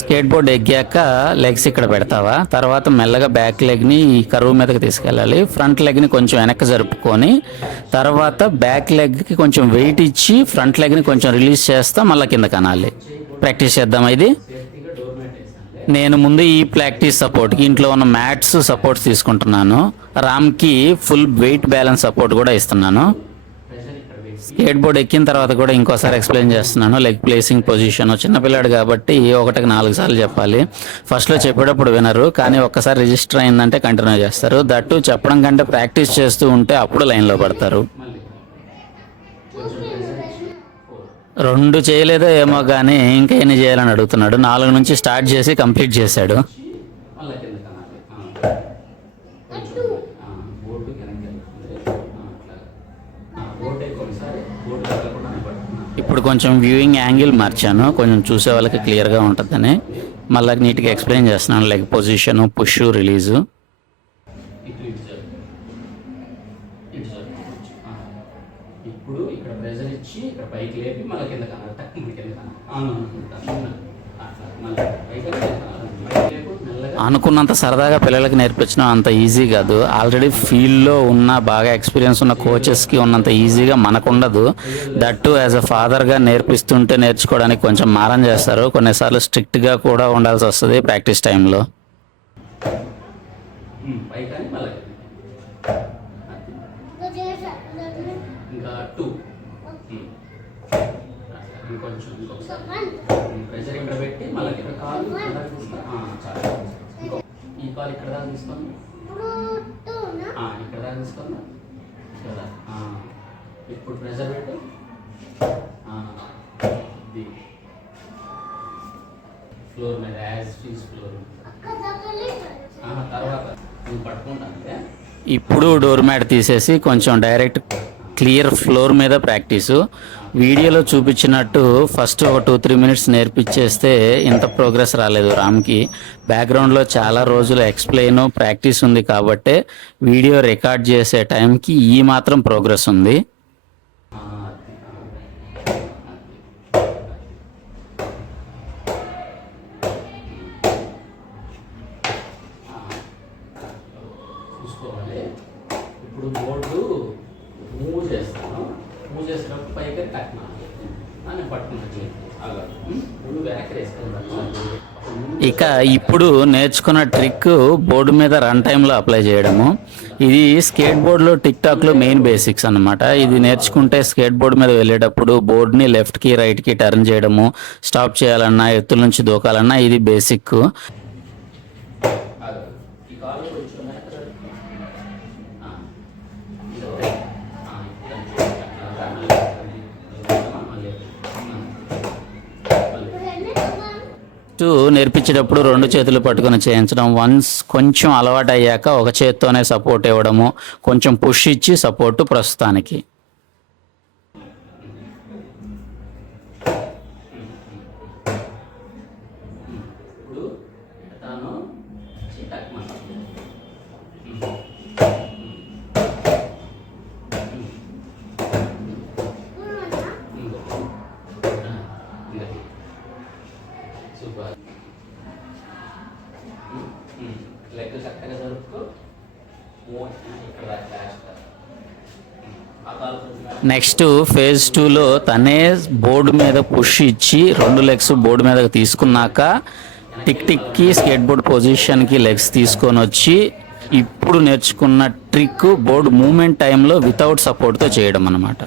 Skate board ఎక్కాక legs ఇక్కడ పెడతావా, తర్వాత మెల్లగా బ్యాక్ లెగ్ని ఈ కరువు మీదకి తీసుకెళ్ళాలి. ఫ్రంట్ లెగ్ని కొంచెం వెనక్కి జరుపుకొని తర్వాత బ్యాక్ లెగ్కి కొంచెం వెయిట్ ఇచ్చి ఫ్రంట్ లెగ్ని కొంచెం రిలీజ్ చేస్తా మళ్ళీ కింద కనాలి. ప్రాక్టీస్ చేద్దామా ఇది? నేను ముందు ఈ ప్రాక్టీస్ సపోర్ట్కి ఇంట్లో ఉన్న మ్యాట్స్ సపోర్ట్స్ తీసుకుంటున్నాను. రామ్కి ఫుల్ వెయిట్ బ్యాలెన్స్ సపోర్ట్ కూడా ఇస్తున్నాను. స్కేట్ బోర్డ్ ఎక్కిన తర్వాత కూడా ఇంకోసారి ఎక్స్ప్లెయిన్ చేస్తున్నాను. లెగ్ ప్లేసింగ్ పొజిషన్, చిన్నపిల్లాడు కాబట్టి 1కి 4 సార్లు చెప్పాలి. ఫస్ట్లో చెప్పేటప్పుడు వినరు, కానీ ఒక్కసారి రిజిస్టర్ అయిందంటే కంటిన్యూ చేస్తారు. దట్టు చెప్పడం కంటే ప్రాక్టీస్ చేస్తూ ఉంటే అప్పుడు లైన్లో పడతారు. 2 చేయలేదో ఏమో కానీ ఇంకా ఎన్ని చేయాలని అడుగుతున్నాడు. 4 నుంచి స్టార్ట్ చేసి కంప్లీట్ చేశాడు. ఇప్పుడు కొంచెం వ్యూయింగ్ యాంగిల్ మార్చాను, కొంచెం చూసే వాళ్ళకి క్లియర్గా ఉంటుందని. మళ్ళీ నీట్గా ఎక్స్ప్లెయిన్ చేస్తున్నాను. Leg position, push, release. ఇప్పుడు ఇక్కడ ప్రెజర్ ఇచ్చి ఇక్కడ పైకి లేపి మళ్ళీ కింద కనాలి. టక్కున కింద అనుకున్నంత సరదాగా పిల్లలకి నేర్పించడం అంత ఈజీ కాదు. ఆల్రెడీ ఫీల్డ్లో ఉన్న బాగా ఎక్స్పీరియన్స్ ఉన్న కోచెస్కి ఉన్నంత ఈజీగా మనకు ఉండదు. దట్టు యాజ్ అ ఫాదర్గా నేర్పిస్తుంటే నేర్చుకోవడానికి కొంచెం మారం చేస్తారు. కొన్నిసార్లు స్ట్రిక్ట్గా కూడా ఉండాల్సి వస్తుంది ప్రాక్టీస్ టైంలో. ప్రెషర్ ఇక్కడ పెట్టి మళ్ళీ ఇక్కడ కాలు ఈ కాలు ఇక్కడ దాకా తీసుకోండి, ఇక్కడ దాకా తీసుకోండి కదా. ఇప్పుడు ప్రెషర్ పెట్టు, ఫ్లోర్ మీద యాజ్ ఫీజ్ ఫ్లోర్. తర్వాత నువ్వు పట్టుకుంటా. ఇప్పుడు డోర్ మ్యాట్ తీసేసి కొంచెం డైరెక్ట్ క్లియర్ ఫ్లోర్ మీద ప్రాక్టీసు. వీడియోలో చూపించినట్టు ఫస్ట్ ఒక 2-3 మినిట్స్ నేర్పించేస్తే ఇంత ప్రోగ్రెస్ రాలేదు రామ్కి. బ్యాక్గ్రౌండ్లో చాలా రోజులు ఎక్స్ప్లెయిన్ ప్రాక్టీస్ ఉంది కాబట్టి వీడియో రికార్డ్ చేసే టైంకి ఈ మాత్రం ప్రోగ్రెస్ ఉంది. ఇప్పుడు బోర్డు మూవ్ చేస్తాను, మూవ్ చేసినప్పుడు పైకి కట్టినా అని పట్టుకున్నట్టు వెనక్కి వేసుకుంటాను. ఇక ఇప్పుడు నేర్చుకున్న ట్రిక్ బోర్డు మీద రన్ టైంలో అప్లై చేయడము. ఇది స్కేట్ బోర్డులో టిక్ టాక్లో మెయిన్ బేసిక్స్ అనమాట. ఇది నేర్చుకుంటే స్కేట్ బోర్డు మీద వెళ్ళేటప్పుడు బోర్డుని లెఫ్ట్కి రైట్కి టర్న్ చేయడము, స్టాప్ చేయాలన్నా, ఎత్తుల నుంచి దూకాలన్నా ఇది బేసిక్. నేర్పించేటప్పుడు 2 చేతులు పట్టుకొని చేయించడం. వన్స్ కొంచెం అలవాటు అయ్యాక ఒక చేత్తోనే సపోర్ట్ ఇవ్వడము, కొంచెం పుష్ ఇచ్చి సపోర్టు ప్రస్తుతానికి. నెక్స్ట్ ఫేజ్ 2లో తనే బోర్డు మీద పుష్ ఇచ్చి 2 లెగ్స్ బోర్డు మీదకి తీసుకున్నాక టిక్ టిక్కి స్కేట్ బోర్డ్ పొజిషన్కి లెగ్స్ తీసుకొని వచ్చి ఇప్పుడు నేర్చుకున్న ట్రిక్ బోర్డు మూమెంట్ టైంలో వితౌట్ సపోర్ట్తో చేయడం అన్నమాట.